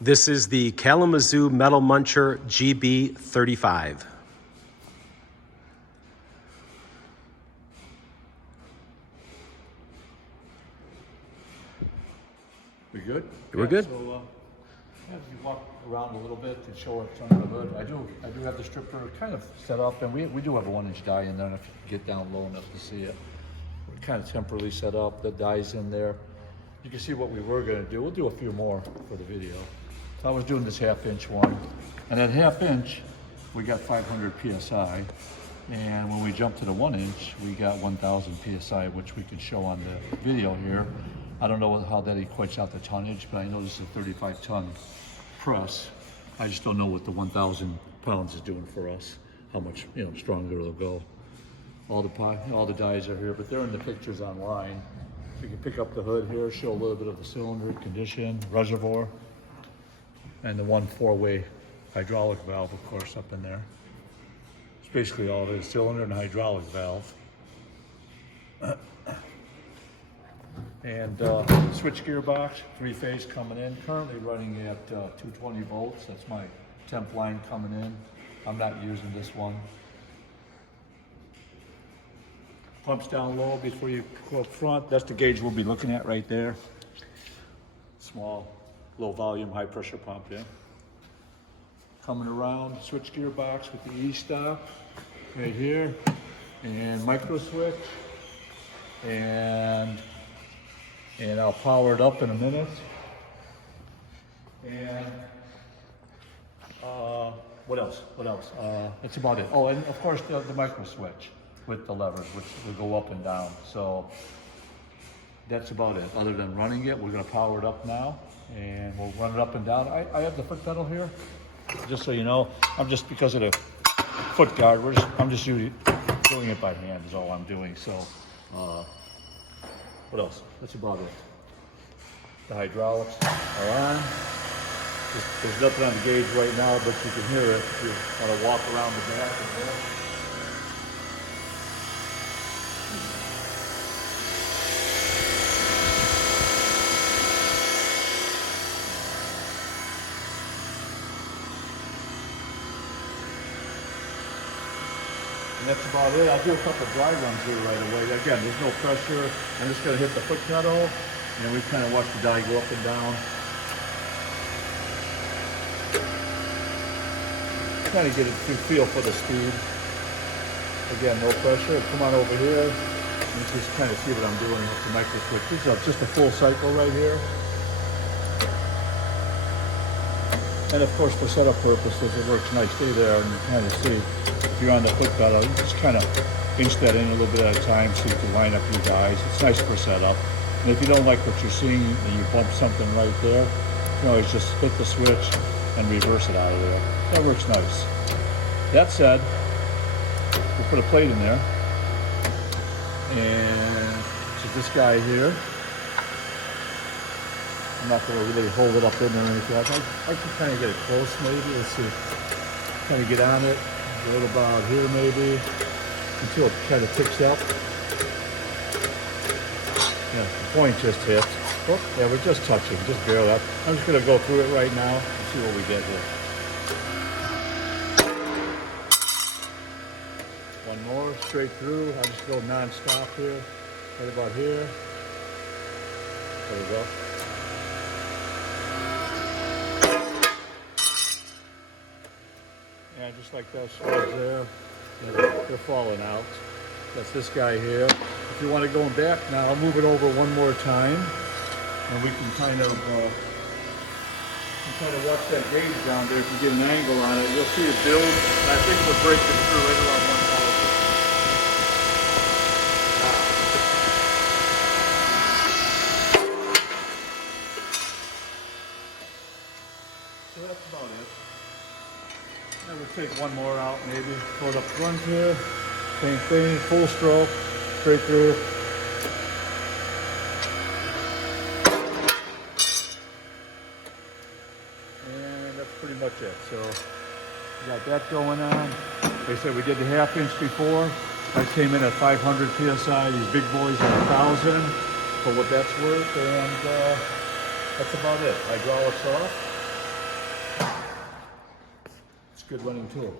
This is the Kalamazoo Metal Muncher GB-35. We good? We're good. So, as you walk around a little bit to show what's under the hood, I do have the stripper kind of set up, and we do have a 1-inch die in there, if you can get down low enough to see it. We're kind of temporarily set up, the die's in there. You can see what we were gonna do. We'll do a few more for the video. So I was doing this 1/2-inch one, and at 1/2 inch, we got 500 PSI. And when we jumped to the 1-inch, we got 1000 PSI, which we can show on the video here. I don't know how that equates out the tonnage, but I know this is a 35-ton press. I just don't know what the 1000 pounds is doing for us, how much stronger it'll go. All the dies are here, but they're in the pictures online. So you can pick up the hood here, show a little bit of the cylinder condition, reservoir, and the 1 4-way hydraulic valve, of course, up in there. It's basically all it is, cylinder and hydraulic valve. And switch gearbox, 3-phase coming in, currently running at 220 volts. That's my temp line coming in. I'm not using this one. Pumps down low before you go up front. That's the gauge we'll be looking at right there. Small, low volume, high pressure pump, yeah. Coming around, switch gearbox with the E-stop right here, and micro switch, and I'll power it up in a minute. And what else? That's about it. Oh, and of course the micro switch with the levers, which will go up and down. So that's about it. Other than running it, we're gonna power it up now, and we'll run it up and down. I have the foot pedal here, just so you know. I'm just, because of the foot guard, I'm just usually doing it by hand is all I'm doing. So what else? That's about it. The hydraulics are on. There's nothing on the gauge right now, but you can hear it if you want to walk around the back and there. And that's about it. I'll do a couple of dry runs here right away. Again, there's no pressure. I'm just going to hit the foot pedal, and then we kind of watch the die go up and down. Kind of get a feel for the speed. Again, no pressure. Come on over here and just kind of see what I'm doing with the micro switch. This is just a full cycle right here. And of course, for setup purposes, it works nice. Stay there and you kind of see. If you're on the foot pedal, you just kind of inch that in a little bit at a time so you can line up your dies. It's nice for setup. And if you don't like what you're seeing and you bump something right there, you can always just hit the switch and reverse it out of there. That works nice. That said, we'll put a plate in there. And so this guy here, I'm not going to really hold it up in there or anything. I can kind of get it close maybe. Let's see. Kind of get on it. A little about here maybe. Until it kind of picks up. Yeah, the point just hit. Oh, yeah, we're just touching, just barely. I'm just going to go through it right now and see what we get here. One more, straight through. I'll just go non-stop here. Right about here. There we go. Yeah, just like those slugs there. They're falling out. That's this guy here. If you want to go back now, I'll move it over one more time. And we can kind of watch that gauge down there. If you get an angle on it, you'll see it build. And I think we're breaking through right around 1000. So that's about it. I would take one more out maybe. Hold up front here. Same thing, full stroke, straight through. And that's pretty much it. So we got that going on. Like I said, we did the 1/2 inch before. I came in at 500 PSI. These big boys are 1000 for what that's worth. And that's about it. Hydraulics off. good running tool.